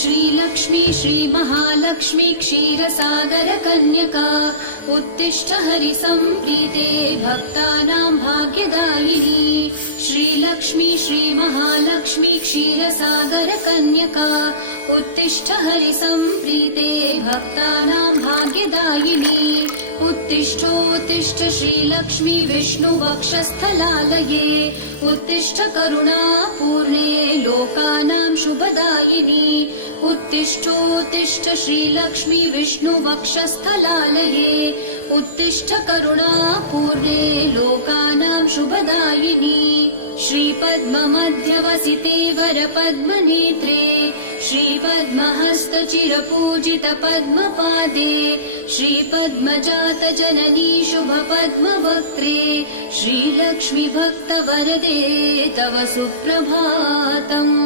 श्रीलक्ष्मी श्रीमहालक्ष्मी क्षीरसागर कन्यका उत्तिष्ठ हरिसम्प्रीते भक्तानां भाग्यदायिनी श्रीलक्ष्मी श्रीमहालक्ष्मी क्षीरसागर कन्यका उत्तिष्ठ हरिसम्प्रीते भक्तानां भाग्यदायिनी उत्तिष्ठोत्तिष्ठ श्रीलक्ष्मी विष्णुवक्षस्थलालये उत्तिष्ठ करुणापूर्णे लोकानां शुभदायिनी उत्तिष्ठोत्तिष्ठ श्रीलक्ष्मी विष्णुवक्षस्थलालये उत्तिष्ठ करुणापूर्णे लोकानां शुभदायिनी श्रीपद्ममध्यवसिते वरपद्मनेत्रे श्रीपद्महस्तचिरपूजित पद्मपादे श्रीपद्मजातजननी शुभपद्मवक्त्रे श्रीलक्ष्मी भक्तवरदे तव सुप्रभातम्।